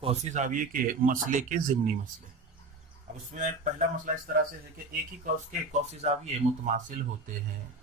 Cauchy जाविये के मसले के ज़िमनी मसले। अब उसमें पहला मसला इस तरह से है कि एक ही कौस के कौशी जाविये मुतमासिल होते हैं।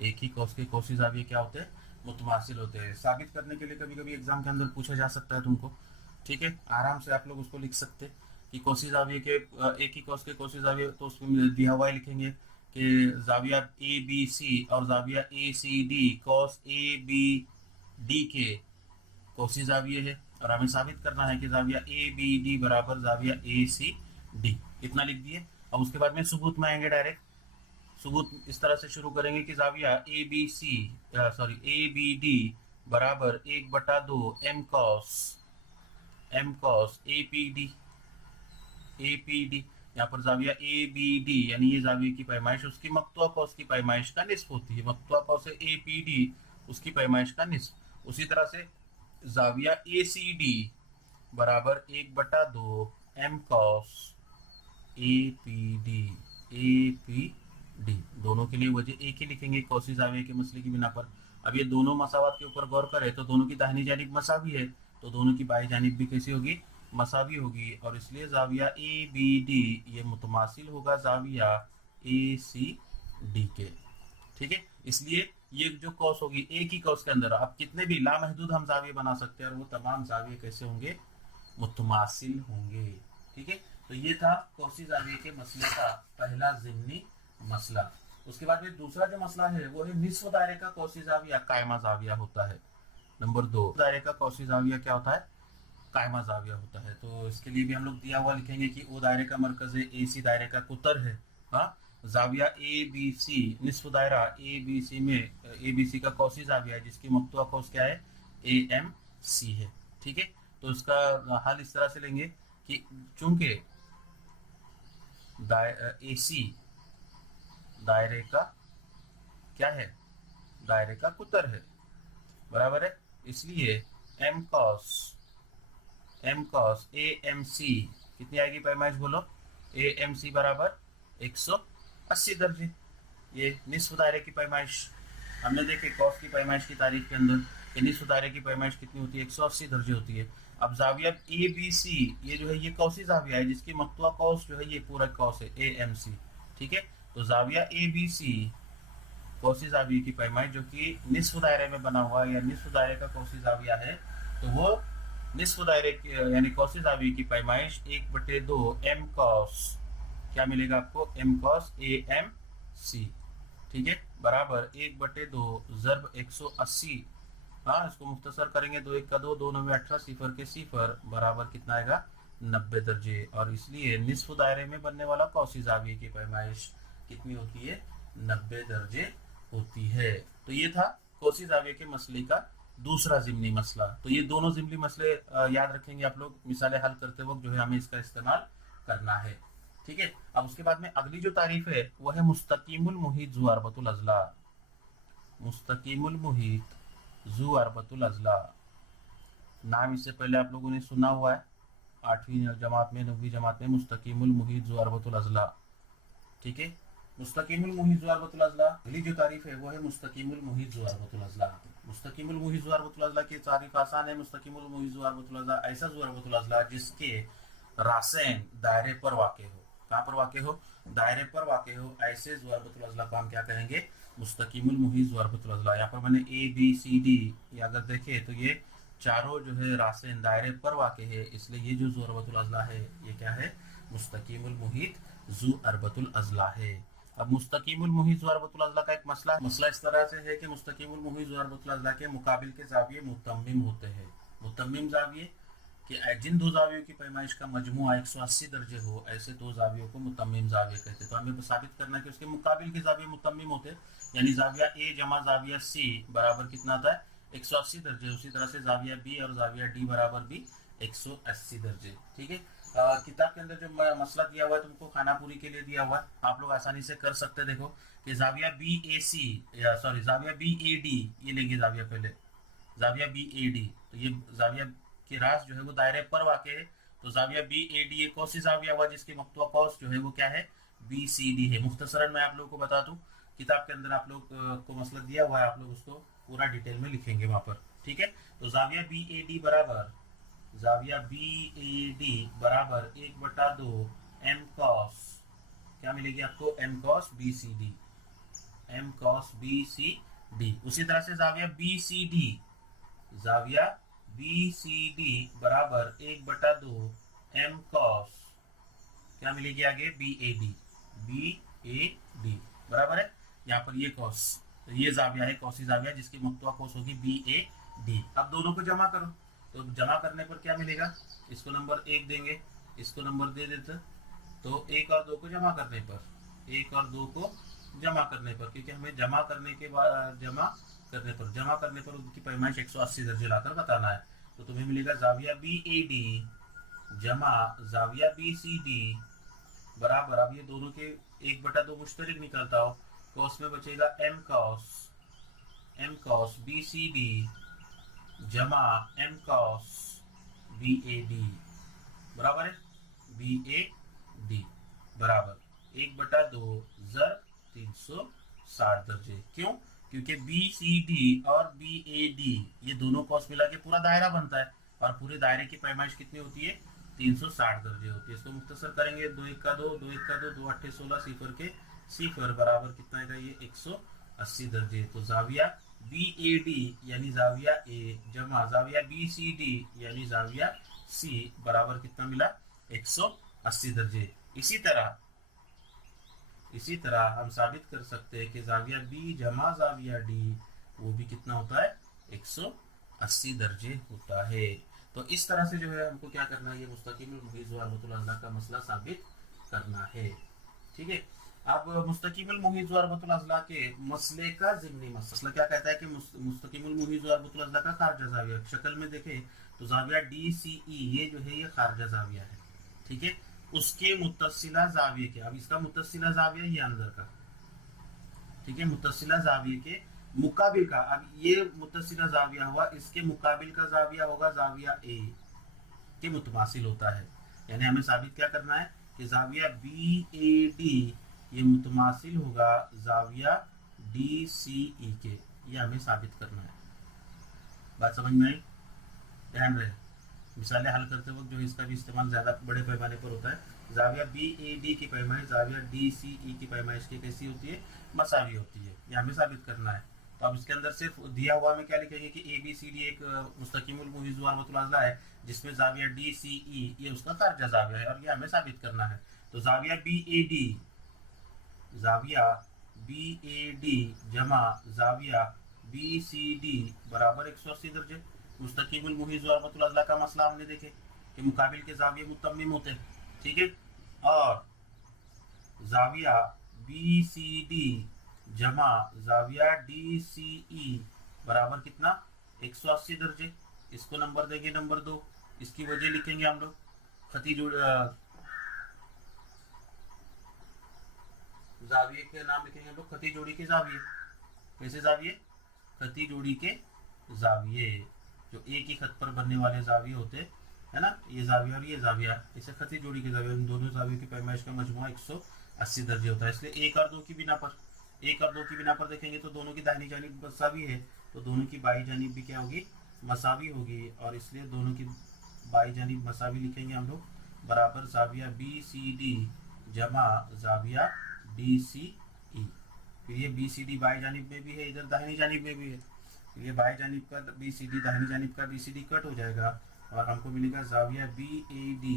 एक ही कौस के कौशी जाविये क्या होते हैं? मुतमासिल होते हैं। साबित करने के लिए कभी कभी एग्जाम के अंदर पूछा जा सकता है तुमको। ठीक है, आराम से आप लोग उसको लिख सकते हैं कि कौशी जाविये के एक ही कौस के कौशी जाविये, तो उसमें दिया हुआ है, लिखेंगे कि जाविया ए बी सी और जाविया ए सी डी कौस ए बी डी के कौशी जाविये है। और हमें साबित करना है कि जाविया ए बी डी बराबर जाविया ए सी डी। इतना लिख दिए। अब उसके बाद में सबूत में आएंगे डायरेक्ट। सबूत इस तरह से शुरू करेंगे कि जाविया A B C sorry A B D बराबर 1/2 M cos A P D. यहाँ पर जाविया ए बी डी यानी ये जाविये की पैमाइश उसकी मक्तुआ कौस की पैमाइश का निस्फ होती है। मक्तुआ कौस है ए पी डी, उसकी पैमाइश का निस्फ। उसी तरह से जाविया ए सी डी बराबर 1/2 M cos A P D. दोनों के लिए वजह एक ही लिखेंगे कौशी जाविये के मसले की बिना पर। अब ये दोनों मसावत के ऊपर गौर करें तो दोनों की दाहिनी जानिब मसावी है, तो दोनों की बाई जानिब भी कैसी होगी? मसावी होगी। और इसलिए जाविया ए बी डी ये मुतमासिल होगा जाविया ए सी डी के। ठीक है, इसलिए ये जो कौस होगी एक ही कौस के अंदर आप कितने भी लामहदूद हम जाविये बना सकते हैं, और वो तमाम जाविये कैसे होंगे? मुतमासिल होंगे। ठीक है, तो ये था कौशी जाविये के मसले का पहला ज़िमनी मसला। उसके बाद में दूसरा जो मसला है वो है निस्फ दायरे का कौशी जाविया कायमा जाविया होता है। नंबर 2, दायरे का कौशी जाविया क्या होता है? कायमा जाविया होता है। तो इसके लिए भी हम लोग दिया हुआ लिखेंगे कि ओ दायरे का मरकज है, ए सी दायरे का कुतर है। हाँ, जाविया ए बी सी, निस्फ दायरा ए बी सी में ए बी सी का कौशी जाविया है जिसकी मक्तुआ कौस क्या है? ए एम सी है। ठीक है, तो इसका हल इस तरह से लेंगे कि चूंकि ए सी दायरे का क्या है? दायरे का कुतर है, बराबर है। इसलिए M cos A M C कितनी आएगी पैमाइश? बोलो। ए एम सी बराबर 180 दर्जे। ये निस्फ दायरे की पैमाइश हमने देखे कॉस की पैमाइश की तारीख के अंदर कि निस्फ दायरे की पैमाइश कितनी होती है? 180 दर्जे होती है। अब जाविया ए बी सी ये जो है ये कौसी जाविया है जिसकी मक्तुआ कौस जो है ये पूरा कौस है ए एम सी। ठीक है, तो जाविया ए बी सी कौसी जाविये की पैमाइश जो कि निस्फ दायरे में बना हुआ है या निस्फ दायरे का कौसी जाविया है, तो वो निस्फ दायरे यानी कौसी जाविये की पैमाइश 1/2 एम कॉस क्या मिलेगा आपको? M cos A M C. ठीक है, बराबर 1/2 ज़र्ब 180। हाँ, इसको मुख्तसर करेंगे 2 1 का 2 2 9 18 सिफर के सिफर बराबर कितना आएगा? 90 दर्जे। और इसलिए निस्फ दायरे में बनने वाला कौशी जाविये की पैमाइश कितनी होती है? 90 दर्जे होती है। तो ये था कौशी जाविये के मसले का दूसरा ज़िमनी मसला। तो ये दोनों ज़िमनी मसले याद रखेंगे आप लोग मिसालें हल करते वक्त जो है हमें इसका इस्तेमाल करना है। ठीक है, अब उसके बाद में अगली जो तारीफ है वो है मुस्तकीमुल मुहीत ज़ू अरबतुल अज़ला। मुस्तकीमुल मुहीत ज़ू अरबतुल अज़ला नाम इससे पहले आप लोगों ने सुना हुआ है 8वीं जमात में 9वीं जमात में, मुस्तकीमुल मुहीत ज़ू अरबतुल अज़ला। ठीक है, मुस्तकीमुल मुहीत ज़ू अरबतुल अज़ला अगली जो तारीफ है वो है मुस्तकीमुल मुहीत ज़ू अरबतुल अज़ला। मुस्तकीमुल मुहीत ज़ू अरबतुल अज़ला की तारीफ आसान है। मुस्तकीमुल मुहीत ज़ू अरबतुल अज़ला ऐसा ज़ू अरबतुल अज़ला जिसके रासेन दायरे पर वाक़े हो। कहाँ पर वाक़े हो? दायरे पर वाक़े हो। ऐसे ज़ू अरबतुल अज़ला को हम क्या कहेंगे? मुस्तकीमुल मुहीत ज़ू अरबतुल अज़ला। यहाँ पर मैंने ए बी सी डी ये अगर देखे तो ये चारों जो है रासेन दायरे पर वाक़े है, इसलिए ये जो ज़ू अरबतुल अज़ला है ये क्या है? मुस्तकीमुल मुहीत ज़ू अरबतुल अज़ला है। अब मुस्तकीमुल मुहीत ज़ू अरबतुल अज़ला का एक मसला इस तरह से है कि मुस्तकीमुल मुहीत ज़ू अरबतुल अज़ला के मुकाबिल के जाविये मुतम्मिम होते हैं। मुतम्मिम जाविये कि जिन दो जावियों की पैमाइश का मजमुआ 180 दर्जे हो ऐसे दो जावियों को मुतम्मिम जाविये कहते हैं। तो हमें साबित करना है कि उसके मुकाबिल के जाविये मुतम्मिम होते हैं, यानी जाविया ए जमा जाविया सी बराबर कितना आता है? 180 दर्जे। उसी तरह से जाविया बी और जाविया डी बराबर भी 180 दर्जे। ठीक है, किताब के अंदर जो मसला दिया हुआ है तुमको खानापुरी के लिए दिया हुआ है, आप लोग आसानी से कर सकते हैं। देखो कि जाविया बी ए सी या सॉरी जाविया बी ए डी ये लेंगे जाविया पहले, जाविया बी ए डी। तो ये जाविया के रास जो है वो दायरे पर वाक़े है। तो जाविया बी ए डी एक कौसी जाविया हुआ जिसकी मक्तुआ कौस जो है वो क्या है? बी सी डी है। मुख्तसरन मैं आप लोगों को बता दूं, किताब के अंदर आप लोग को मसला दिया हुआ है, आप लोग उसको पूरा डिटेल में लिखेंगे वहां पर। ठीक है, तो जाविया बी ए डी बराबर जाविया बी ए डी बराबर 1/2 एम कॉस, क्या मिलेगी आपको, M cos B C D, M cos B C D. उसी तरह से जाविया बी सी डी, जाविया बी सी डी बराबर 1/2 एम कॉस, क्या मिलेगी आगे, B A D, B A D बराबर है। यहाँ पर ये कॉस, तो ये जाविया है कॉसी जाविया जिसकी मुक्तवा कोस होगी बी ए डी। अब दोनों को जमा करो, तो जमा करने पर क्या मिलेगा, इसको नंबर 1 देंगे, इसको नंबर दे देते, तो 1 और 2 को जमा करने पर, 1 और 2 को जमा करने पर, क्योंकि हमें जमा करने के बाद जमा करने पर उनकी पैमाइश 180 दर्जे लाकर बताना है। तो तुम्हें मिलेगा जाविया बी ए डी जमा जाविया बी सी डी बराबर, अब ये दोनों के 1/2 मुश्तरिक निकलता हो, कॉस में बचेगा M cos B C D जमा M cos B A D बराबर है, बी ए डी बराबर 1/2 जर 360 दर्जे। क्यों, क्योंकि बी सी डी और बी ए डी ये दोनों कॉस मिला के पूरा दायरा बनता है, और पूरे दायरे की पैमाइश कितनी होती है, 360 दर्जे होती है। इसको मुख्तसर करेंगे, 2 1 का 2, 2 1 का 2, 2 8 16 सिफर के सिफर बराबर कितना है ये 180 दर्जे। तो जाविया बी ए डी यानी जाविया ए जमा जाविया बी सी डी यानी जाविया सी बराबर कितना मिला, 180 दर्जे। इसी तरह हम साबित कर सकते हैं कि जाविया बी जमा जाविया डी वो भी कितना होता है, 180 दर्जे होता है। तो इस तरह से जो है हमको क्या करना है, ये मुस्तकीमुल मुहीज़ व अर्बतुल अज़ला का मसला साबित करना है। ठीक है, अब मुस्तकीमुल मुहीज़ व अर्बतुल अज़ला के मसले का ज़िम्नी मसला क्या कहता है कि मुस्तकीमुल मुहीज़ व अर्बतुल अज़ला का खारजा ज़ाविया, शक्ल में देखें तो ज़ाविया डी सी ई ये जो है ये खारजा ज़ाविया है। ठीक है, उसके मुत्तसिला ज़ाविये के, अब इसका मुत्तसिला ज़ाविया ये अंदर का, ठीक है, मुत्तसिला ज़ाविये के मुकाबिल का, अब ये मुत्तसिला ज़ाविया हुआ, इसके मुकाबिल का ज़ाविया होगा ज़ाविया ए के मुतमासिल होता है। यानी हमें साबित क्या करना है कि ज़ाविया बी ए डी ये मुतमासिल होगा ज़ाविया डी सी ई के, ये हमें साबित करना है। बात समझ में आई, ध्यान रहे, मिसालें हल करते वक्त जो इसका भी इस्तेमाल ज़्यादा बड़े पैमाने पर होता है। ज़ाविया बी ए डी की पैमाइश ज़ाविया डी सी ई की पैमाइश की कैसी होती है, मसावी होती है, ये हमें साबित करना है। तो अब इसके अंदर सिर्फ दिया हुआ में क्या लिखेंगे कि ए बी सी डी एक मुस्तकीमुल मुहीज़ व अर्बतुल अज़ला है जिसमें ज़ाविया डी सी ई ये उसका खारजा ज़ाविया है, और ये हमें साबित करना है। तो ज़ाविया बी ए डी जमा ज़ाविया बी सी डी बराबर 180 दर्जे। मुस्तकीमुल मुहीज़ व अर्बतुल अज़ला का मसला हमने देखे कि मुकाबिल के ज़ाविये मुतम्मिम होते हैं। ठीक है, और ज़ाविया बी सी डी जमा ज़ाविया डी सी ई बराबर कितना, 180 दर्जे। इसको नंबर देंगे नंबर 2, इसकी वजह लिखेंगे हम लोग, खती जोड़ ज़ाविये के नाम लिखेंगे हम लोग खती जोड़ी के ज़ाविये। कैसे ज़ाविये, खती जोड़ी के ज़ाविये, जो एक ही खत पर बनने वाले ज़ाविये होते है ना, ये ज़ाविया और ये ज़ाविया, इसे खती जोड़ी के ज़ाविया, इन दोनों ज़ावियों की पैमाइश का मजमुआ 180 दर्जे होता है। इसलिए 1 और 2 की बिना पर देखेंगे तो दोनों की दाहिनी जानिब मसावी है, तो दोनों की बाई जानिब भी क्या होगी, मसावी होगी, और इसलिए दोनों की बाई जानिब मसावी लिखेंगे हम लोग बराबर ज़ाविया बी सी डी जमा ज़ाविया डी सी ई। फिर ये बी सी डी बाई जानिब में भी है, इधर दाहिनी जानिब में भी है, ये बाई जानिब का बी सी डी दाहिनी जानिब का बी सी डी कट हो जाएगा, और हमको मिलेगा ज़ाविया बी ए डी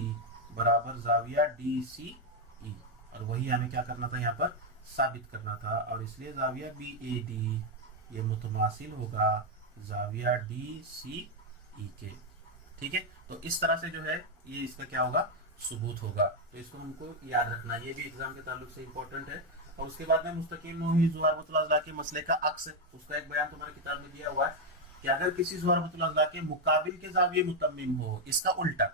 बराबर ज़ाविया डी सी ई, और वही हमें क्या करना था, यहाँ पर साबित करना था, और इसलिए ज़ाविया बी ए डी ये मुतमासिल होगा ज़ाविया डी सी ई के। ठीक है, तो इस तरह से जो है ये इसका क्या होगा, सबूत होगा। तो इसको हमको याद रखना, ये भी एग्जाम के ताल्लुक से इम्पोर्टेंट है। और उसके बाद में मुस्तकीम मुहीज़ व अर्बतुल अज़ला के मसले का अक्स, उसका एक बयान तुम्हारी किताब में दिया हुआ है कि अगर किसी ज़ु अर्बतुल अज़ला के मुकाबिल के ज़ाविये मुतम्मिम हो, इसका उल्टा,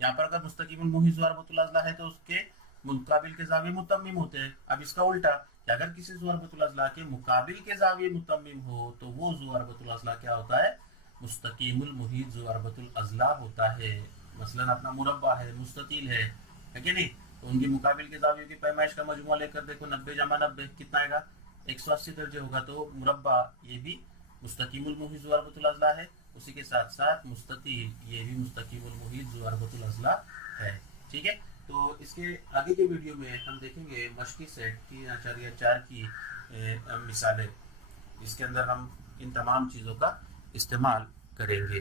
यहाँ पर अगर मुस्तकीमुल मुहीज़ व अर्बतुल अज़ला है तो उसके मुकाबिल के ज़ाविये मुतम्मिम होते हैं। अब इसका उल्टा कि अगर किसी ज़ु अर्बतुल अज़ला के मुकाबिल के ज़ाविये मुतम्मिम हो तो वो ज़ु अर्बतुल अज़ला क्या होता है, मुस्तकीमुल मुहीज़ व अर्बतुल अज़ला होता है। मसलन अपना मुरब्बा है, मुस्ततील है कि नहीं, तो उनके मुकाबिल के ज़ावियों की पैमाइश का मजमुआ लेकर देखो, 90 जमा 90 कितना आएगा, 180 दर्जे होगा। तो मुरब्बा ये भी मुस्तकीमुल मुहीज़ व अर्बतुल अज़ला है, उसी के साथ साथ मुस्ततील, ये भी मुस्तकीबुल मुहीत जो अरबतुल अज़ला है। ठीक है, तो इसके आगे के वीडियो में हम देखेंगे मशकी सेट 3.4 की मिसालें। इसके अंदर हम इन तमाम चीज़ों का इस्तेमाल करेंगे।